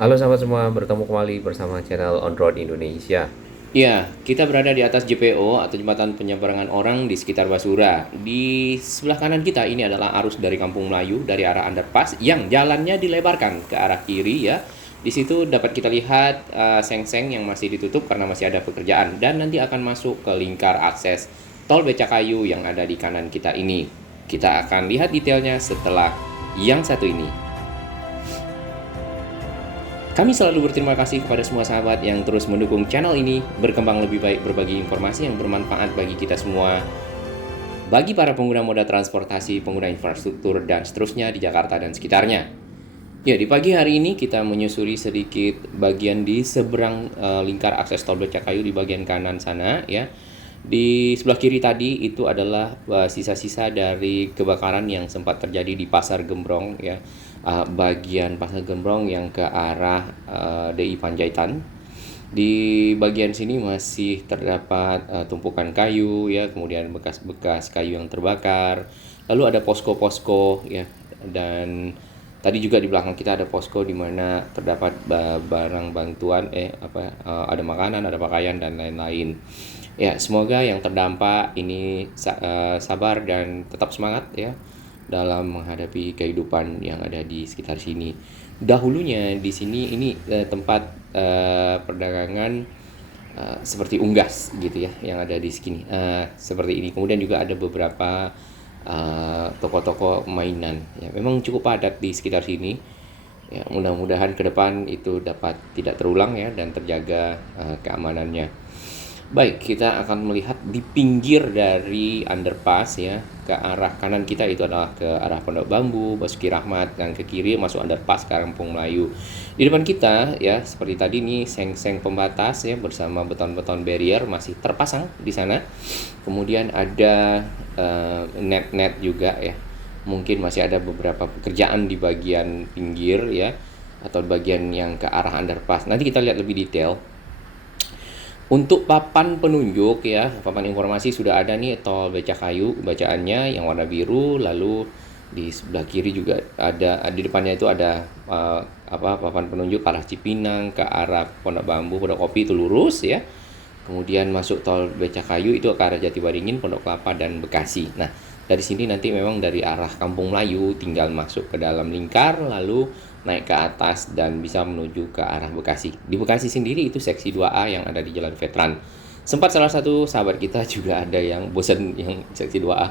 Halo sahabat semua, bertemu kembali bersama channel On Road Indonesia. Ya, kita berada di atas JPO atau jembatan penyeberangan orang di sekitar Basura. Di sebelah kanan kita ini adalah arus dari Kampung Melayu dari arah underpass yang jalannya dilebarkan ke arah kiri ya. Di situ dapat kita lihat seng-seng yang masih ditutup karena masih ada pekerjaan dan nanti akan masuk ke lingkar akses tol Becakayu yang ada di kanan kita ini. Kita akan lihat detailnya setelah yang satu ini. Kami selalu berterima kasih kepada semua sahabat yang terus mendukung channel ini berkembang lebih baik, berbagi informasi yang bermanfaat bagi kita semua, bagi para pengguna moda transportasi, pengguna infrastruktur, dan seterusnya di Jakarta dan sekitarnya. Ya, di pagi hari ini kita menyusuri sedikit bagian di seberang lingkar akses tol Becakayu di bagian kanan sana ya. Di sebelah kiri tadi itu adalah sisa-sisa dari kebakaran yang sempat terjadi di Pasar Gembrong ya. Bagian Pasar Gembrong yang ke arah DI Panjaitan. Di bagian sini masih terdapat tumpukan kayu ya, kemudian bekas-bekas kayu yang terbakar. Lalu ada posko-posko ya, dan tadi juga di belakang kita ada posko di mana terdapat barang bantuan ada makanan, ada pakaian dan lain-lain. Ya, semoga yang terdampak ini sabar dan tetap semangat ya dalam menghadapi kehidupan yang ada di sekitar sini. Dahulunya di sini ini tempat perdagangan seperti unggas gitu ya yang ada di sini seperti ini. Kemudian juga ada beberapa toko-toko mainan. Ya, memang cukup padat di sekitar sini. Ya, mudah-mudahan ke depan itu dapat tidak terulang ya dan terjaga keamanannya. Baik, kita akan melihat di pinggir dari underpass ya, ke arah kanan kita itu adalah ke arah Pondok Bambu, Basuki Rahmat, dan ke kiri masuk underpass ke Kampung Melayu. Di depan kita ya, seperti tadi nih seng-seng pembatas ya bersama beton-beton barrier masih terpasang di sana. Kemudian ada net-net juga ya. Mungkin masih ada beberapa pekerjaan di bagian pinggir ya atau bagian yang ke arah underpass. Nanti kita lihat lebih detail. Untuk papan penunjuk ya, papan informasi sudah ada nih tol Becakayu bacaannya yang warna biru, lalu di sebelah kiri juga ada di depannya itu ada papan penunjuk ke arah Cipinang, ke arah Pondok Bambu, Pondok Kopi itu lurus ya. Kemudian masuk tol Becakayu itu ke arah Jatiwaringin, Pondok Kelapa dan Bekasi. Nah, dari sini nanti memang dari arah Kampung Melayu tinggal masuk ke dalam lingkar lalu naik ke atas dan bisa menuju ke arah Bekasi. Di Bekasi sendiri itu seksi 2A yang ada di Jalan Veteran. Sempat salah satu sahabat kita juga ada yang bosan yang seksi 2A.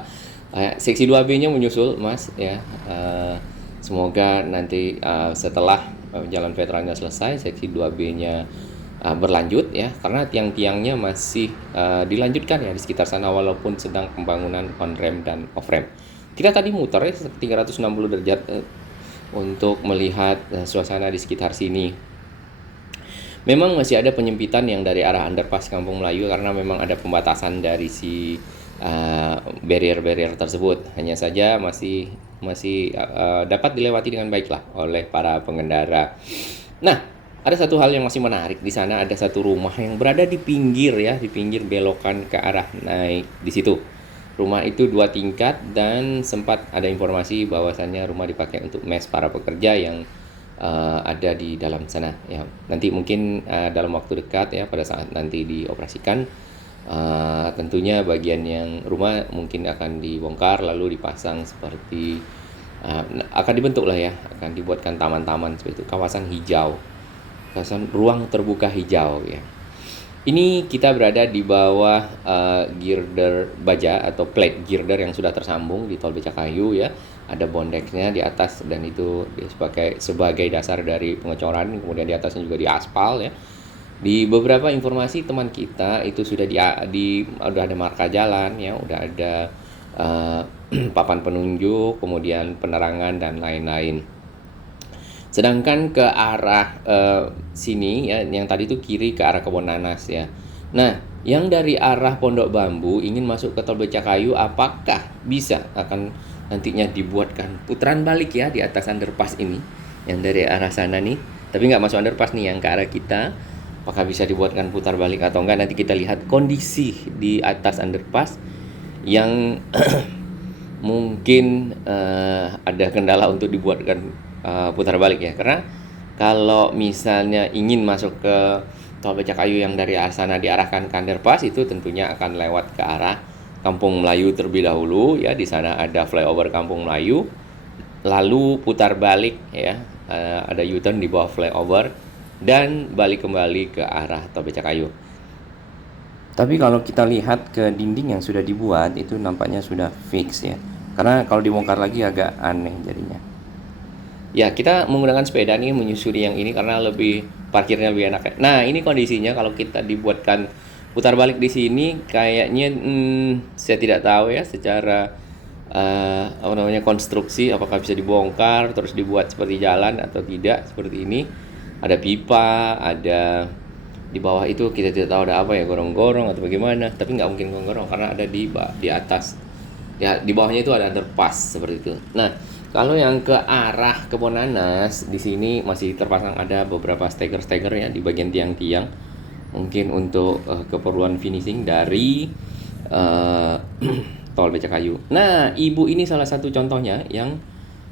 Seksi 2B-nya menyusul, Mas ya. Semoga nanti setelah Jalan Veterannya selesai, seksi 2B-nya berlanjut ya karena tiang-tiangnya masih dilanjutkan ya di sekitar sana walaupun sedang pembangunan on ramp dan off ramp. Kita tadi muter ya 360 derajat untuk melihat suasana di sekitar sini. Memang masih ada penyempitan yang dari arah underpass Kampung Melayu karena memang ada pembatasan dari si barrier-barrier tersebut. Hanya saja masih masih dapat dilewati dengan baik lah oleh para pengendara. Nah, ada satu hal yang masih menarik di sana, ada satu rumah yang berada di pinggir ya, di pinggir belokan ke arah naik di situ. Rumah itu 2 tingkat dan sempat ada informasi bahwasannya rumah dipakai untuk mes para pekerja yang ada di dalam sana ya. Nanti mungkin dalam waktu dekat ya pada saat nanti dioperasikan tentunya bagian yang rumah mungkin akan dibongkar lalu dipasang seperti akan dibentuk lah ya, akan dibuatkan taman-taman seperti itu, kawasan hijau, kawasan ruang terbuka hijau ya. Ini kita berada di bawah girder baja atau plate girder yang sudah tersambung di tol Becakayu ya. Ada bondeknya di atas dan itu sebagai dasar dari pengecoran, kemudian di atasnya juga diaspal ya. Di beberapa informasi teman kita itu sudah udah ada marka jalan ya, udah ada uh, papan penunjuk, kemudian penerangan dan lain-lain. Sedangkan ke arah sini ya, yang tadi itu kiri ke arah Kebon Nanas ya. Nah, yang dari arah Pondok Bambu ingin masuk ke Tol Becakayu, apakah bisa akan nantinya dibuatkan putaran balik ya di atas underpass ini, yang dari arah sana nih. Tapi nggak masuk underpass nih, yang ke arah kita. Apakah bisa dibuatkan putar balik atau enggak? Nanti kita lihat kondisi di atas underpass yang mungkin ada kendala untuk dibuatkan putar balik ya karena Kalau misalnya ingin masuk ke tol Becakayu yang dari arah sana diarahkan ke underpass, itu tentunya akan lewat ke arah Kampung Melayu terlebih dahulu ya. Di sana ada flyover Kampung Melayu, lalu putar balik ya, ada U-turn di bawah flyover dan balik kembali ke arah tol Becakayu. Tapi kalau kita lihat ke dinding yang sudah dibuat, itu nampaknya sudah fix ya. Karena kalau dibongkar lagi agak aneh jadinya. Ya, kita menggunakan sepeda nih menyusuri yang ini karena parkirnya lebih enak. Nah, ini kondisinya kalau kita dibuatkan putar balik di sini kayaknya saya tidak tahu ya secara apa namanya, konstruksi apakah bisa dibongkar terus dibuat seperti jalan atau tidak seperti ini. Ada pipa, ada di bawah itu kita tidak tahu ada apa ya, gorong-gorong atau bagaimana, tapi nggak mungkin gorong-gorong karena ada di atas ya, di bawahnya itu ada underpass seperti itu. Nah, kalau yang ke arah Kebonanas di sini masih terpasang ada beberapa steger ya di bagian tiang-tiang, mungkin untuk keperluan finishing dari tol Becakayu. Nah, ibu ini salah satu contohnya yang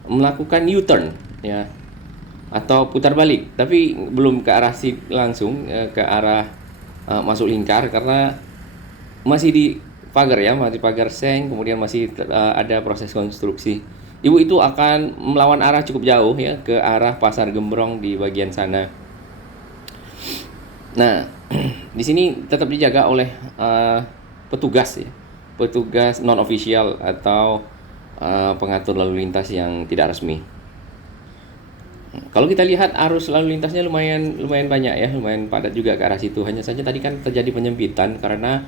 melakukan U-turn ya, atau putar balik, tapi belum ke arah langsung ke arah masuk lingkar karena masih di pagar ya, masih pagar seng, kemudian masih ada proses konstruksi. Ibu itu akan melawan arah cukup jauh ya ke arah Pasar Gembrong di bagian sana. Nah, di sini tetap dijaga oleh petugas ya, petugas non official atau pengatur lalu lintas yang tidak resmi. Kalau kita lihat arus lalu lintasnya lumayan banyak ya, lumayan padat juga ke arah situ. Hanya saja tadi kan terjadi penyempitan karena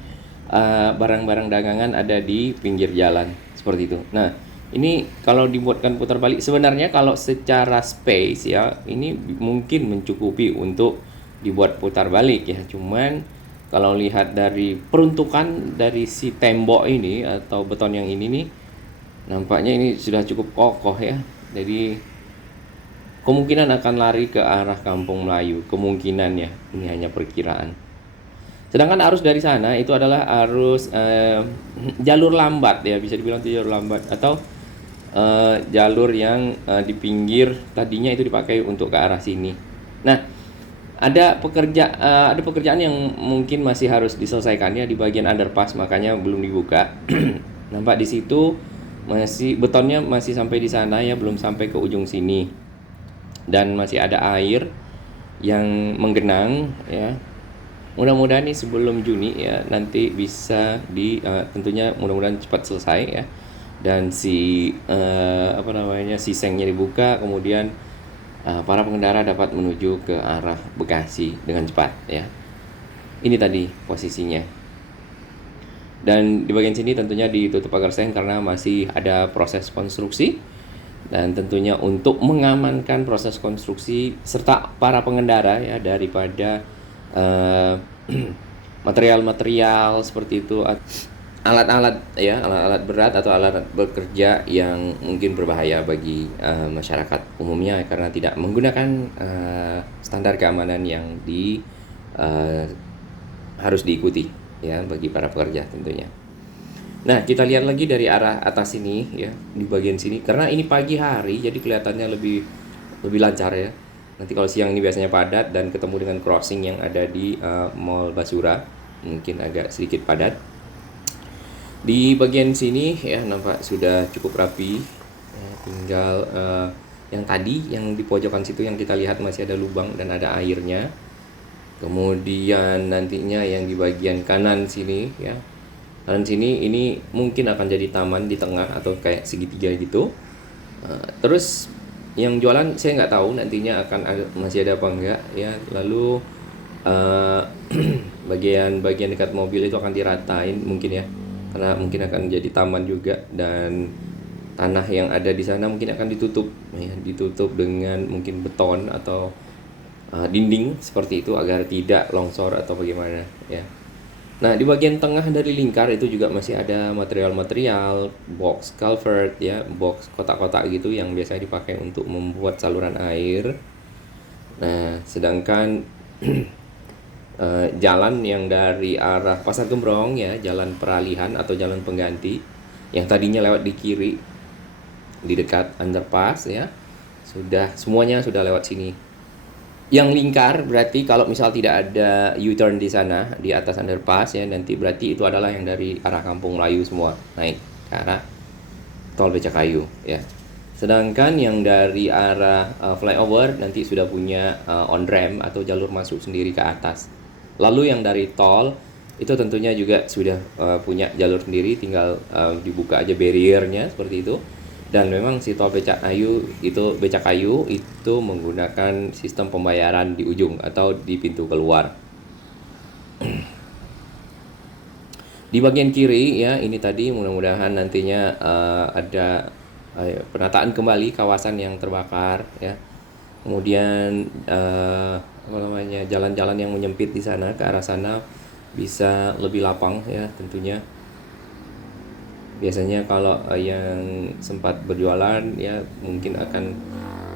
barang-barang dagangan ada di pinggir jalan seperti itu. Nah, ini kalau dibuatkan putar balik sebenarnya kalau secara space ya ini mungkin mencukupi untuk dibuat putar balik ya. Cuman kalau lihat dari peruntukan dari si tembok ini atau beton yang ini nih, nampaknya ini sudah cukup kokoh ya. Jadi kemungkinan akan lari ke arah Kampung Melayu, kemungkinan ya, ini hanya perkiraan. Sedangkan arus dari sana itu adalah arus jalur lambat ya, bisa dibilang itu jalur lambat atau jalur yang di pinggir tadinya itu dipakai untuk ke arah sini. Nah, ada pekerjaan yang mungkin masih harus diselesaikan ya di bagian underpass, makanya belum dibuka. Nampak di situ masih betonnya masih sampai di sana ya, belum sampai ke ujung sini. Dan masih ada air yang menggenang ya. Mudah-mudahan nih sebelum Juni ya nanti bisa tentunya mudah-mudahan cepat selesai ya. Dan si sengnya dibuka, kemudian para pengendara dapat menuju ke arah Bekasi dengan cepat ya. Ini tadi posisinya. Dan di bagian sini tentunya ditutup pagar seng karena masih ada proses konstruksi. Dan tentunya untuk mengamankan proses konstruksi serta para pengendara ya daripada material-material seperti itu, alat-alat berat atau alat bekerja yang mungkin berbahaya bagi masyarakat umumnya karena tidak menggunakan standar keamanan yang harus diikuti ya bagi para pekerja tentunya. Nah, kita lihat lagi dari arah atas ini ya, di bagian sini karena ini pagi hari jadi kelihatannya lebih lancar ya. Nanti kalau siang ini biasanya padat dan ketemu dengan crossing yang ada di Mall Basura, mungkin agak sedikit padat. Di bagian sini ya nampak sudah cukup rapi. Ya, tinggal yang tadi yang di pojokan situ yang kita lihat masih ada lubang dan ada airnya. Kemudian nantinya yang di bagian kanan sini ya. Kanan sini ini mungkin akan jadi taman di tengah atau kayak segitiga gitu. Terus yang jualan saya nggak tahu nantinya masih ada apa enggak ya. Lalu bagian dekat mobil itu akan diratain mungkin ya, karena mungkin akan jadi taman juga. Dan tanah yang ada di sana mungkin akan ditutup dengan mungkin beton atau dinding seperti itu agar tidak longsor atau bagaimana ya. Nah, di bagian tengah dari lingkar itu juga masih ada material-material box culvert ya, box kotak-kotak gitu yang biasanya dipakai untuk membuat saluran air. Nah, sedangkan jalan yang dari arah Pasar Gembrong ya, jalan peralihan atau jalan pengganti yang tadinya lewat di kiri di dekat underpass ya, semuanya sudah lewat sini. Yang lingkar berarti kalau misal tidak ada U-turn di sana di atas underpass ya, nanti berarti itu adalah yang dari arah Kampung Melayu semua naik ke arah tol Becakayu ya. Sedangkan yang dari arah flyover nanti sudah punya on ramp atau jalur masuk sendiri ke atas. Lalu yang dari tol itu tentunya juga sudah punya jalur sendiri, tinggal dibuka aja barriernya seperti itu. Dan memang si tol Becakayu itu menggunakan sistem pembayaran di ujung atau di pintu keluar. Di bagian kiri ya, ini tadi mudah-mudahan nantinya ada penataan kembali kawasan yang terbakar ya. Kemudian apa namanya, jalan-jalan yang menyempit di sana ke arah sana bisa lebih lapang ya tentunya. Biasanya kalau yang sempat berjualan ya mungkin akan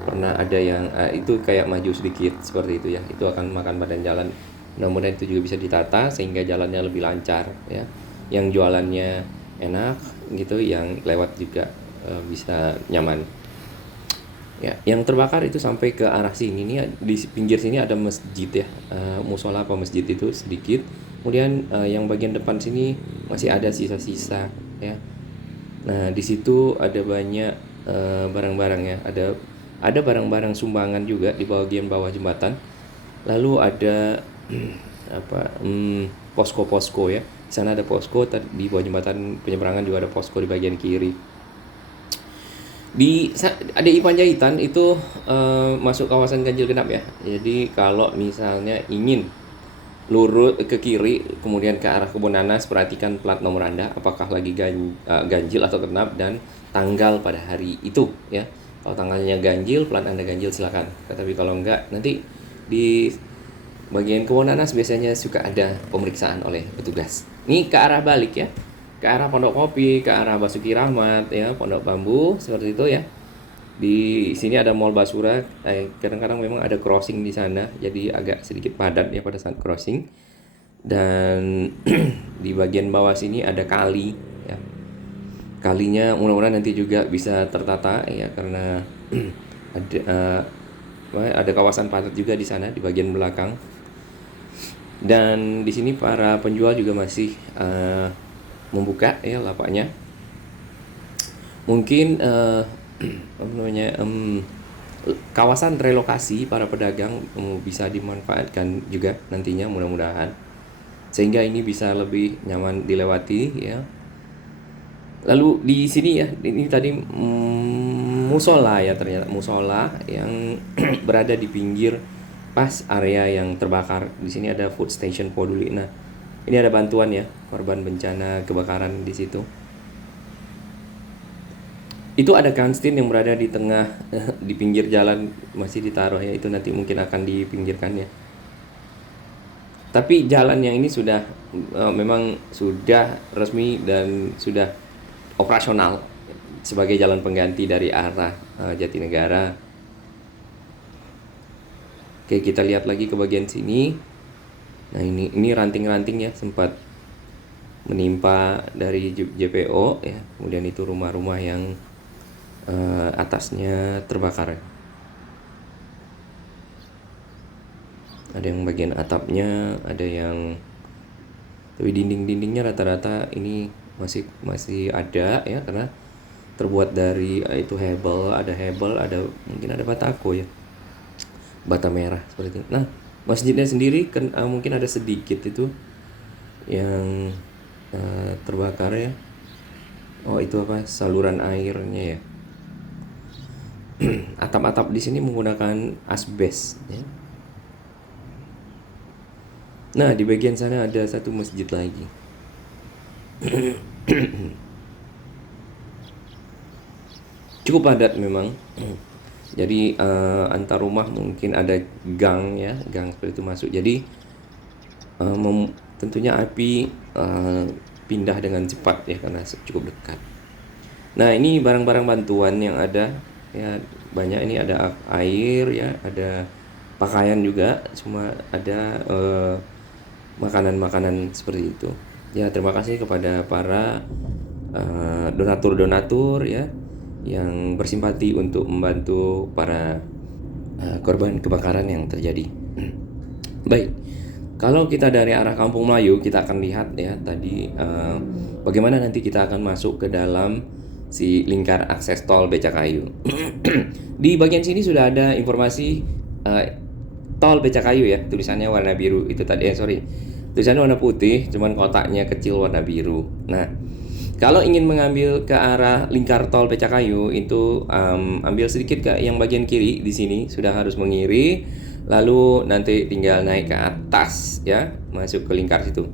pernah ada yang itu kayak maju sedikit seperti itu ya, itu akan makan badan jalan. Mudah-mudahan itu juga bisa ditata sehingga jalannya lebih lancar ya, yang jualannya enak gitu, yang lewat juga bisa nyaman ya. Yang terbakar itu sampai ke arah sini nih, di pinggir sini ada masjid ya, musola apa masjid itu sedikit. Kemudian yang bagian depan sini masih ada sisa-sisa ya. Nah, di situ ada banyak barang-barang ya. Ada barang-barang sumbangan juga di bagian bawah jembatan. Lalu ada posko-posko ya. Di sana ada posko, di bawah jembatan penyeberangan juga ada posko di bagian kiri. Di ADI Panjaitan itu masuk kawasan ganjil genap ya. Jadi kalau misalnya ingin lurus ke kiri kemudian ke arah Kebun Nanas, perhatikan plat nomor Anda apakah lagi ganjil atau genap dan tanggal pada hari itu ya. Kalau tanggalnya ganjil, plat Anda ganjil silakan. Tapi kalau enggak, nanti di bagian Kebun Nanas biasanya suka ada pemeriksaan oleh petugas. Ini ke arah balik ya. Ke arah Pondok Kopi, ke arah Basuki Rahmat ya, Pondok Bambu seperti itu ya. Di sini ada Mall Basura, kadang-kadang memang ada crossing di sana, jadi agak sedikit padat ya pada saat crossing. Dan di bagian bawah sini ada kali ya. Kalinya mudah-mudahan nanti juga bisa tertata ya, karena ada kawasan padat juga di sana di bagian belakang. Dan di sini para penjual juga masih membuka ya lapaknya. Mungkin kawasan relokasi para pedagang bisa dimanfaatkan juga nantinya mudah-mudahan, sehingga ini bisa lebih nyaman dilewati ya. Lalu di sini ya, ini tadi musola ya, ternyata musola yang berada di pinggir pas area yang terbakar. Di sini ada food station Poduli. Nah, ini ada bantuan ya korban bencana kebakaran di situ. Itu ada kantin yang berada di tengah di pinggir jalan, masih ditaruh ya, itu nanti mungkin akan dipinggirkan ya. Tapi jalan yang ini sudah memang sudah resmi dan sudah operasional sebagai jalan pengganti dari arah Jatinegara. Oke, kita lihat lagi ke bagian sini. Nah, ini ranting-ranting ya, sempat menimpa dari JPO ya. Kemudian itu rumah-rumah yang atasnya terbakar. Ada yang bagian atapnya, ada yang, tapi dinding-dindingnya rata-rata ini masih ada ya, karena terbuat dari itu hebel, ada mungkin ada batako ya, bata merah seperti itu. Nah, masjidnya sendiri kan mungkin ada sedikit itu yang terbakar ya. Oh, itu apa, saluran airnya ya. Atap-atap di sini menggunakan asbes ya. Nah, di bagian sana ada satu masjid lagi. Cukup padat memang. Jadi antar rumah mungkin ada gang ya, gang seperti itu masuk. Jadi tentunya api pindah dengan cepat ya, karena cukup dekat. Nah, ini barang-barang bantuan yang ada ya, banyak. Ini ada air ya, ada pakaian juga, semua ada makanan-makanan seperti itu ya. Terima kasih kepada para donatur-donatur ya yang bersimpati untuk membantu para korban kebakaran yang terjadi. Baik, kalau kita dari arah Kampung Melayu, kita akan lihat ya tadi bagaimana nanti kita akan masuk ke dalam si lingkar akses tol Becakayu. Di bagian sini sudah ada informasi tol Becakayu ya, tulisannya warna biru itu tadi. Tulisannya warna putih, cuman kotaknya kecil warna biru. Nah, kalau ingin mengambil ke arah lingkar tol Becakayu itu ambil sedikit ke yang bagian kiri di sini sudah harus mengiri. Lalu nanti tinggal naik ke atas ya, masuk ke lingkar situ.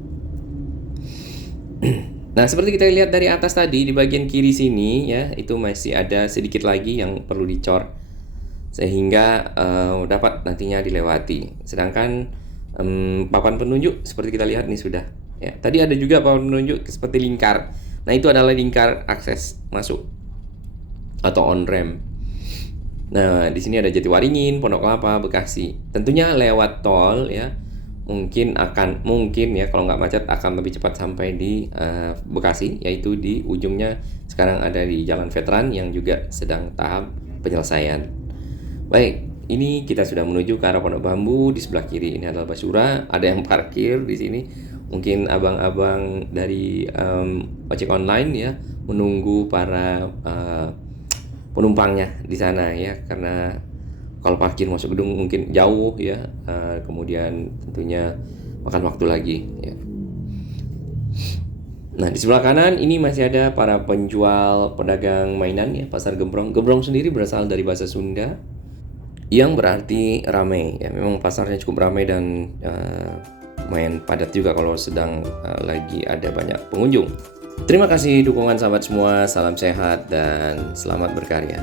Nah, seperti kita lihat dari atas tadi di bagian kiri sini ya, itu masih ada sedikit lagi yang perlu dicor sehingga dapat nantinya dilewati. Sedangkan papan penunjuk seperti kita lihat nih sudah ya. Tadi ada juga papan penunjuk seperti lingkar. Nah, itu adalah lingkar akses masuk atau on ramp. Nah, di sini ada Jatiwaringin, Pondok Kelapa, Bekasi. Tentunya lewat tol ya, mungkin ya kalau nggak macet akan lebih cepat sampai di Bekasi, yaitu di ujungnya sekarang ada di Jalan Veteran yang juga sedang tahap penyelesaian. Baik, ini kita sudah menuju ke arah Pondok Bambu. Di sebelah kiri ini adalah Basura. Ada yang parkir di sini. Mungkin abang-abang dari ojek online ya menunggu para penumpangnya di sana ya, karena kalau parkir masuk gedung mungkin jauh ya, kemudian tentunya makan waktu lagi ya. Nah, di sebelah kanan ini masih ada para penjual pedagang mainan ya, pasar gembrong. Gembrong sendiri berasal dari bahasa Sunda yang berarti ramai ya. Memang pasarnya cukup ramai dan lumayan padat juga kalau sedang lagi ada banyak pengunjung. Terima kasih dukungan sahabat semua, salam sehat dan selamat berkarya.